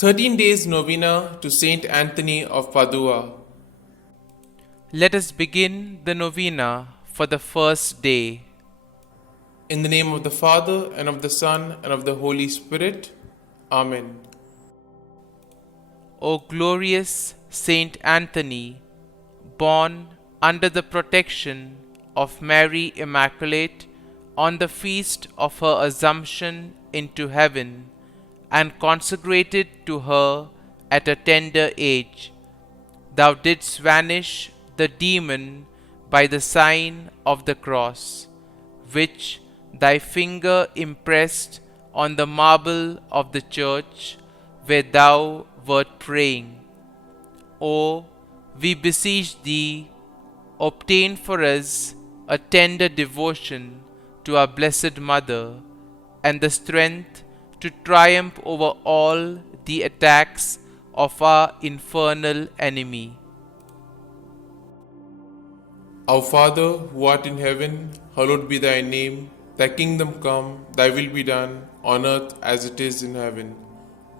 13 days novena to St Anthony of Padua. Let us begin the novena for the first day. In the name of the Father, and of the Son, and of the Holy Spirit. Amen. O glorious Saint Anthony, born under the protection of Mary Immaculate on the feast of her Assumption into heaven, and consecrated to her at a tender age, thou didst vanish the demon by the sign of the cross, which thy finger impressed on the marble of the church where thou wert praying. O, we beseech thee, obtain for us a tender devotion to our Blessed Mother, and the strength to triumph over all the attacks of our infernal enemy. Our Father, who art in heaven, hallowed be thy name. Thy kingdom come, thy will be done, on earth as it is in heaven.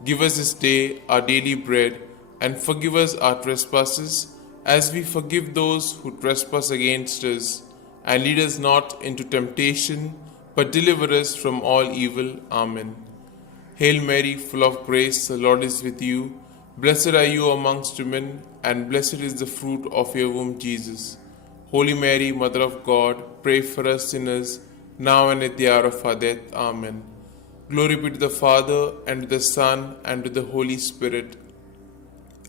Give us this day our daily bread, and forgive us our trespasses, as we forgive those who trespass against us. And lead us not into temptation, but deliver us from all evil. Amen. Hail Mary, full of grace, the Lord is with you. Blessed are you amongst women, and blessed is the fruit of your womb, Jesus. Holy Mary, Mother of God, pray for us sinners, now and at the hour of our death. Amen. Glory be to the Father, and to the Son, and to the Holy Spirit,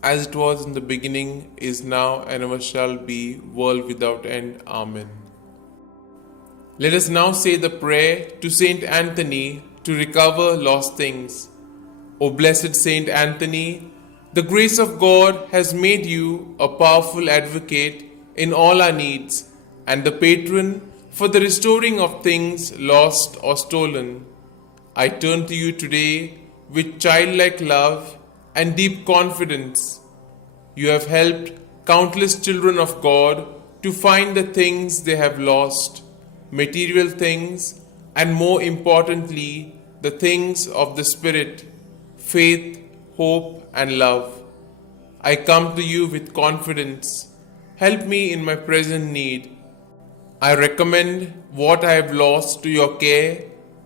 as it was in the beginning, is now, and ever shall be, world without end. Amen. Let us now say the prayer to St Anthony to recover lost things. O blessed St Anthony, the grace of God has made you a powerful advocate in all our needs, and the patron for the restoring of things lost or stolen. I turn to you today with childlike love and deep confidence. You have helped countless children of God to find the things they have lost, material things, and more importantly, the things of the Spirit, faith, hope, and love. I come to you with confidence. Help me in my present need. I recommend what I have lost to your care,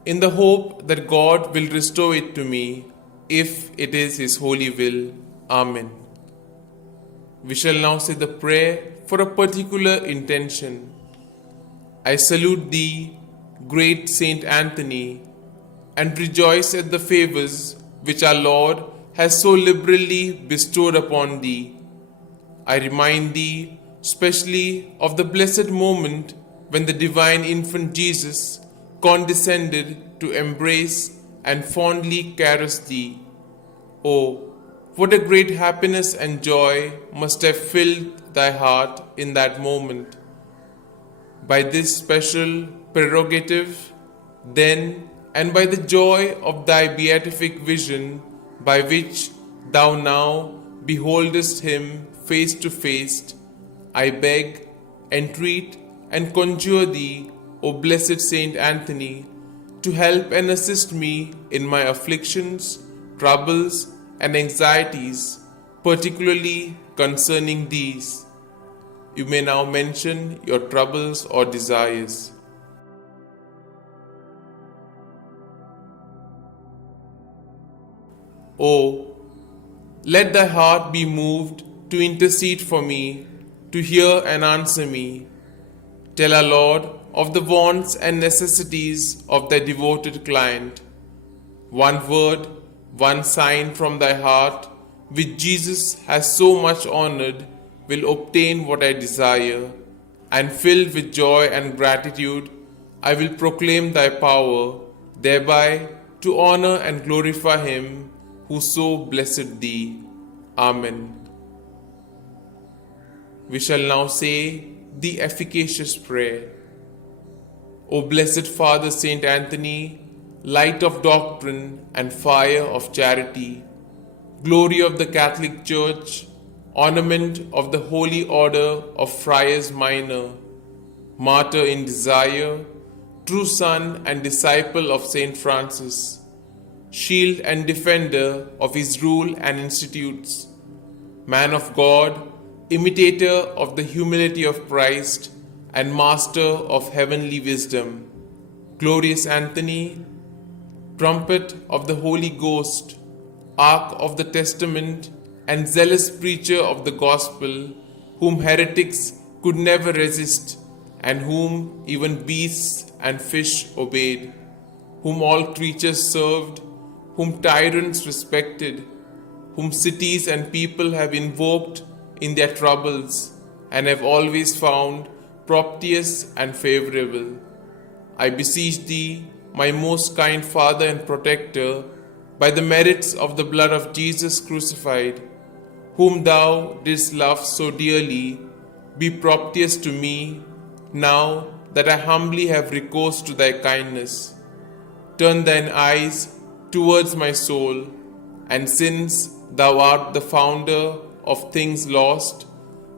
in the hope that God will restore it to me, if it is His holy will. Amen. We shall now say the prayer for a particular intention. I salute thee, great Saint Anthony, and rejoice at the favors which our Lord has so liberally bestowed upon thee. I remind thee specially of the blessed moment when the divine infant Jesus condescended to embrace and fondly caress thee. Oh, what a great happiness and joy must have filled thy heart in that moment. By this special prerogative, then, and by the joy of thy beatific vision, by which thou now beholdest him face to face, I beg, entreat, and conjure thee, O blessed Saint Anthony, to help and assist me in my afflictions, troubles, and anxieties, particularly concerning these. You may now mention your troubles or desires. O, let thy heart be moved to intercede for me, to hear and answer me. Tell our Lord of the wants and necessities of thy devoted client. One word, one sign from thy heart, which Jesus has so much honored, will obtain what I desire, and filled with joy and gratitude, I will proclaim thy power, thereby to honor and glorify him who so blessed thee. Amen. We shall now say the efficacious prayer. O blessed Father St Anthony, light of doctrine and fire of charity, glory of the Catholic Church, ornament of the Holy Order of Friars Minor, martyr in desire, true son and disciple of Saint Francis, shield and defender of his rule and institutes, man of God, imitator of the humility of Christ, and master of heavenly wisdom, glorious Anthony, trumpet of the Holy Ghost, ark of the testament, and zealous preacher of the gospel, whom heretics could never resist, and whom even beasts and fish obeyed, whom all creatures served, whom tyrants respected, whom cities and people have invoked in their troubles, and have always found propitious and favorable. I beseech thee, my most kind Father and Protector, by the merits of the blood of Jesus crucified, whom thou didst love so dearly, be propitious to me, now that I humbly have recourse to thy kindness. Turn thine eyes towards my soul, and since thou art the founder of things lost,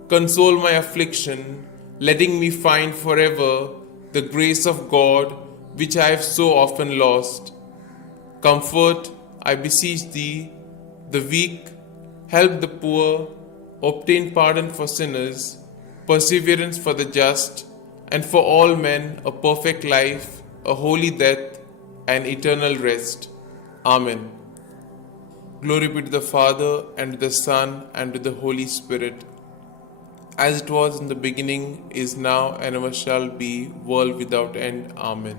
console my affliction, letting me find forever the grace of God which I have so often lost. Comfort, I beseech thee, the weak, help the poor, obtain pardon for sinners, perseverance for the just, and for all men a perfect life, a holy death, and eternal rest. Amen. Glory be to the Father, and to the Son, and to the Holy Spirit, as it was in the beginning, is now, and ever shall be, world without end. Amen.